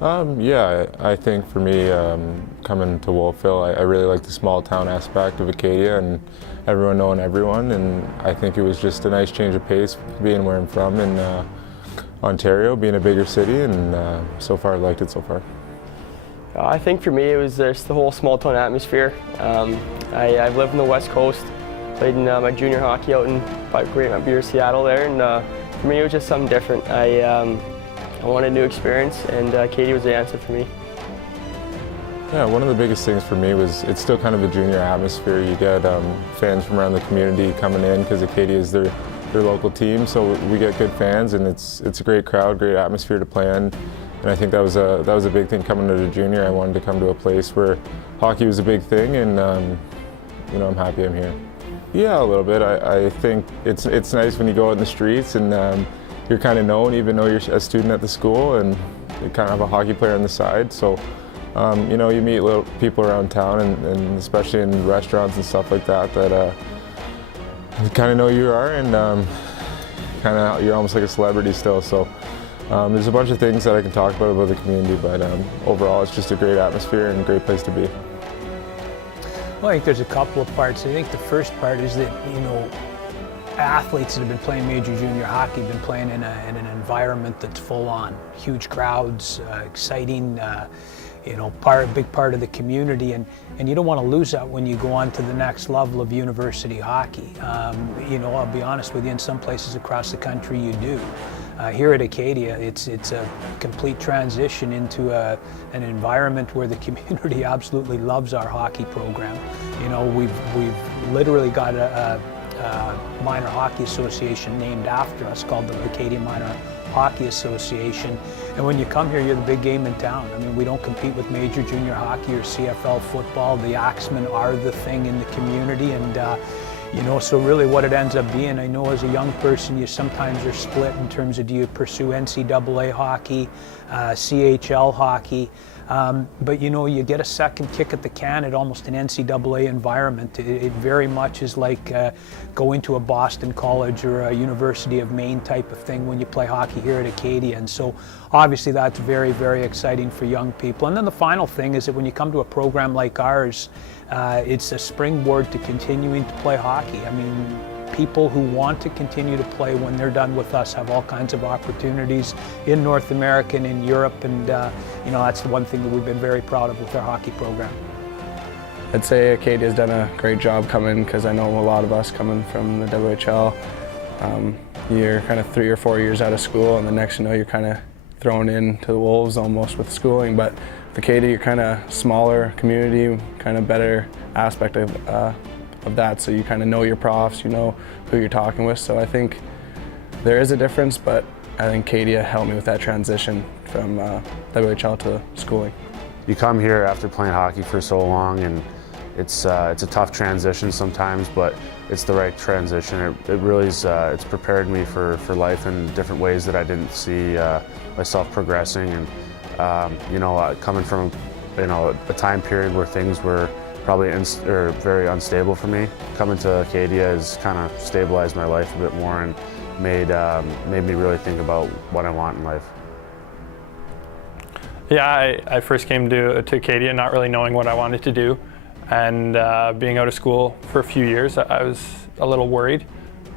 Yeah, I think for me, coming to Wolfville, I really like the small town aspect of Acadia and everyone knowing everyone, and I think it was just a nice change of pace being where I'm from in Ontario, being a bigger city, and so far I've liked it so far. I think for me it was just the whole small town atmosphere. I've lived on the West Coast, played in my junior hockey out in Great Beer, Seattle there, and for me it was just something different. I wanted a new experience, and Acadia was the answer for me. Yeah, one of the biggest things for me was it's still kind of a junior atmosphere. You get fans from around the community coming in because Acadia is their local team, so we get good fans, and it's a great crowd, great atmosphere to play in. And I think that was a big thing coming to the junior. I wanted to come to a place where hockey was a big thing, and you know, I'm happy I'm here. Yeah, a little bit. I think it's nice when you go out in the streets and you're kind of known, even though you're a student at the school, and you kind of have a hockey player on the side. So, you know, you meet little people around town, and especially in restaurants and stuff like that, you kind of know who you are, and you're almost like a celebrity still. So, there's a bunch of things that I can talk about the community, but overall, it's just a great atmosphere and a great place to be. Well, I think there's a couple of parts. I think the first part is that, you know, athletes that have been playing major junior hockey have been playing in an environment that's full on, huge crowds, exciting, you know, a big part of the community, and you don't want to lose that when you go on to the next level of university hockey. You know, I'll be honest with you, in some places across the country you do. Here at Acadia, it's a complete transition into an environment where the community absolutely loves our hockey program. You know, we've literally got a minor hockey association named after us called the Acadia Minor Hockey Association, and when you come here, you're the big game in town. I mean, we don't compete with major junior hockey or CFL football. The Axemen are the thing in the community, and you know, so really what it ends up being, I know as a young person you sometimes are split in terms of, do you pursue NCAA hockey, CHL hockey, but you know, you get a second kick at the can at almost an NCAA environment. It very much is like going to a Boston College or a University of Maine type of thing when you play hockey here at Acadia, and so obviously that's very, very exciting for young people. And then the final thing is that when you come to a program like ours, it's a springboard to continuing to play hockey. I mean, people who want to continue to play when they're done with us have all kinds of opportunities in North America and in Europe, and you know, that's the one thing that we've been very proud of with our hockey program. I'd say Acadia's done a great job coming, because I know a lot of us coming from the WHL, you're kind of 3 or 4 years out of school, and the next you know, you're kind of thrown into the wolves almost with schooling. But with Acadia, you're kind of smaller community, kind of better aspect of that, so you kind of know your profs, you know who you're talking with. So I think there is a difference, but I think Acadia helped me with that transition from WHL to schooling. You come here after playing hockey for so long, and it's a tough transition sometimes, but it's the right transition. It really is. It's prepared me for life in different ways that I didn't see myself progressing, and you know, coming from, you know, a time period where things were probably very unstable for me. Coming to Acadia has kind of stabilized my life a bit more and made me really think about what I want in life. Yeah, I first came to Acadia not really knowing what I wanted to do, and being out of school for a few years, I was a little worried.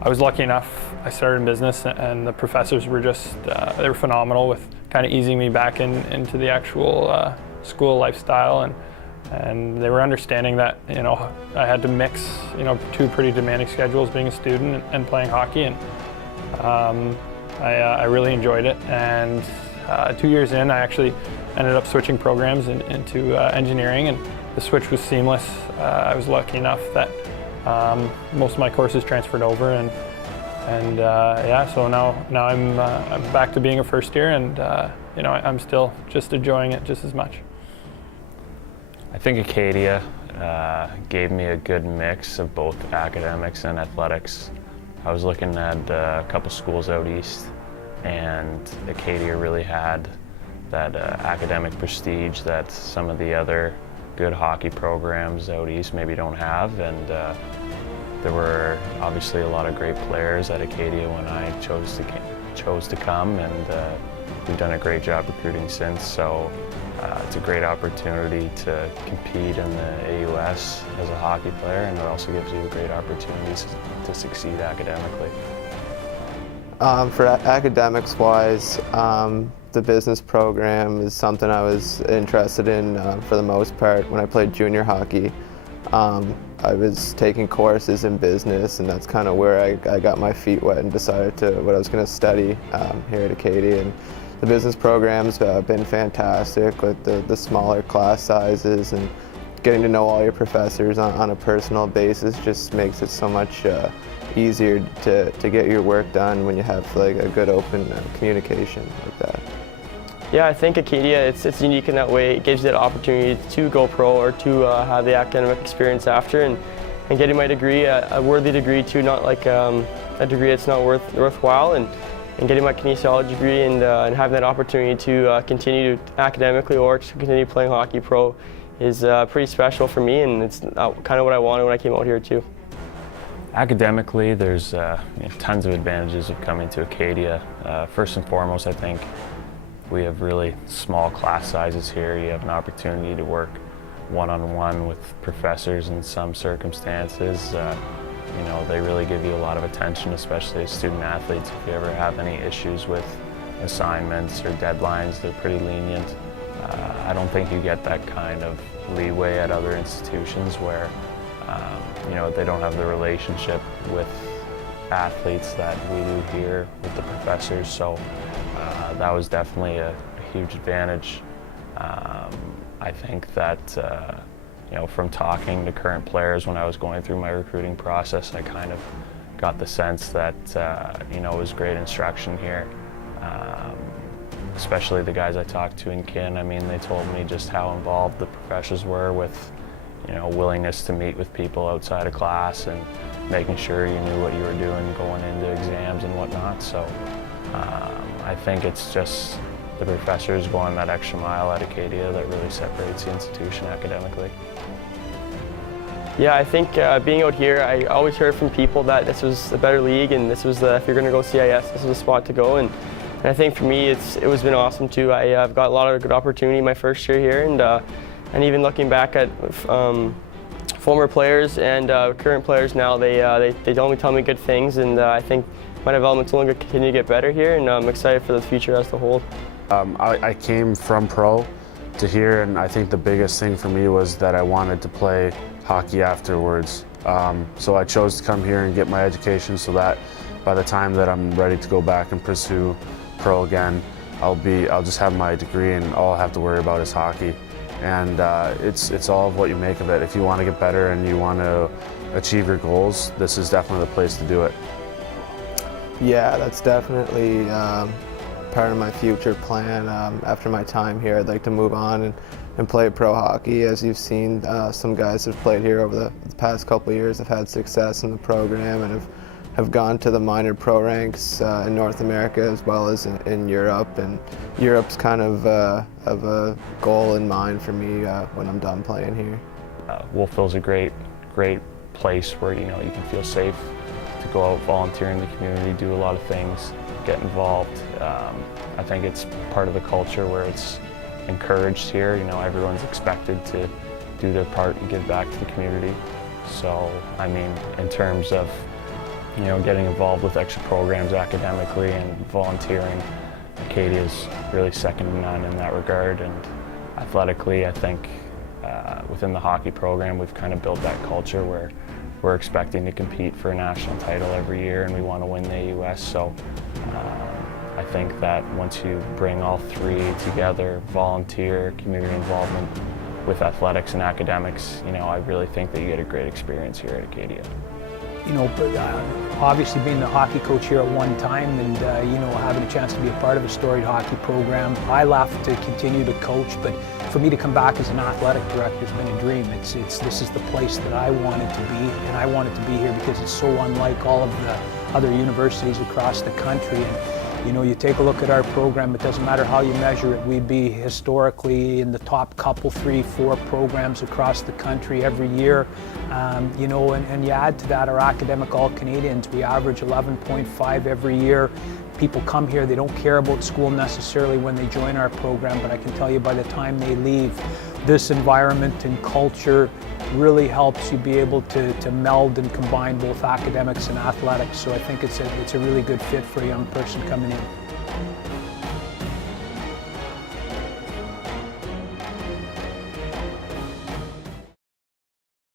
I was lucky enough, I started in business, and the professors were just, they were phenomenal with kind of easing me back into the actual school lifestyle, and they were understanding that, you know, I had to mix, you know, 2 pretty demanding schedules, being a student and playing hockey, and I really enjoyed it. And 2 years in, I actually ended up switching programs into engineering, and the switch was seamless. I was lucky enough that most of my courses transferred over, and yeah, so now I'm back to being a first year, and you know, I'm still just enjoying it just as much. I think Acadia gave me a good mix of both academics and athletics. I was looking at a couple schools out east, and Acadia really had that academic prestige that some of the other good hockey programs out east maybe don't have, and there were obviously a lot of great players at Acadia when I chose to come, and we've done a great job recruiting since, so it's a great opportunity to compete in the AUS as a hockey player, and it also gives you great opportunities to succeed academically. For academics-wise, the business program is something I was interested in for the most part. When I played junior hockey, I was taking courses in business, and that's kind of where I got my feet wet and decided what I was going to study here at Acadia. And the business program's been fantastic with the smaller class sizes, and getting to know all your professors on a personal basis just makes it so much easier to get your work done when you have like a good open communication like that. Yeah, I think Acadia, it's unique in that way. It gives you that opportunity to go pro or to have the academic experience after, and getting my degree, a worthy degree too, not like a degree that's not worthwhile, and getting my kinesiology degree and having that opportunity to continue academically or to continue playing hockey pro is pretty special for me, and it's kind of what I wanted when I came out here too. Academically, there's tons of advantages of coming to Acadia. First and foremost, I think we have really small class sizes here. You have an opportunity to work one-on-one with professors in some circumstances. They really give you a lot of attention, especially as student athletes. If you ever have any issues with assignments or deadlines, they're pretty lenient. I don't think you get that kind of leeway at other institutions where they don't have the relationship with athletes that we do here with the professors. So that was definitely a huge advantage. I think that from talking to current players when I was going through my recruiting process, I kind of got the sense that it was great instruction here. Especially the guys I talked to in kin. I mean, they told me just how involved the professors were with willingness to meet with people outside of class and making sure you knew what you were doing going into exams and whatnot. So I think it's just the professors going that extra mile at Acadia that really separates the institution academically. Yeah, I think being out here, I always heard from people that this was a better league, and this was if you're going to go CIS, this was a spot to go. And I think for me, it was been awesome too. I've got a lot of good opportunity my first year here, and even looking back at former players and current players now, they only tell me good things, and I think my development's only going to continue to get better here, and I'm excited for the future as a whole. I came from pro to here, and I think the biggest thing for me was that I wanted to play hockey afterwards. So I chose to come here and get my education so that by the time that I'm ready to go back and pursue pro again, I'll just have my degree, and all I have to worry about is hockey. And it's all of what you make of it. If you want to get better and you want to achieve your goals, this is definitely the place to do it. Yeah, that's definitely part of my future plan. After my time here, I'd like to move on and play pro hockey. As you've seen, some guys have played here over the past couple of years have had success in the program and have gone to the minor pro ranks in North America as well as in Europe. And Europe's kind of a goal in mind for me when I'm done playing here. Wolfville's a great place where you can feel safe to go out, volunteer in the community, do a lot of things, get involved. I think it's part of the culture where it's encouraged here. Everyone's expected to do their part and give back to the community. So, I mean, in terms of getting involved with extra programs academically and volunteering, Acadia's really second to none in that regard. And athletically, I think within the hockey program, we've kind of built that culture where we're expecting to compete for a national title every year, and we want to win the AUS. So I think that once you bring all three together, volunteer, community involvement with athletics and academics, I really think that you get a great experience here at Acadia. But obviously being the hockey coach here at one time and, having a chance to be a part of a storied hockey program, I left to continue to coach, but for me to come back as an athletic director has been a dream. This is the place that I wanted to be, and I wanted to be here because it's so unlike all of the other universities across the country. You know, you take a look at our program, it doesn't matter how you measure it. We'd be historically in the top couple, 3, 4 programs across the country every year. You know, and you add to that our academic All-Canadians. We average 11.5 every year. People come here, they don't care about school necessarily when they join our program, but I can tell you by the time they leave, this environment and culture really helps you be able to meld and combine both academics and athletics. So I think it's a really good fit for a young person coming in.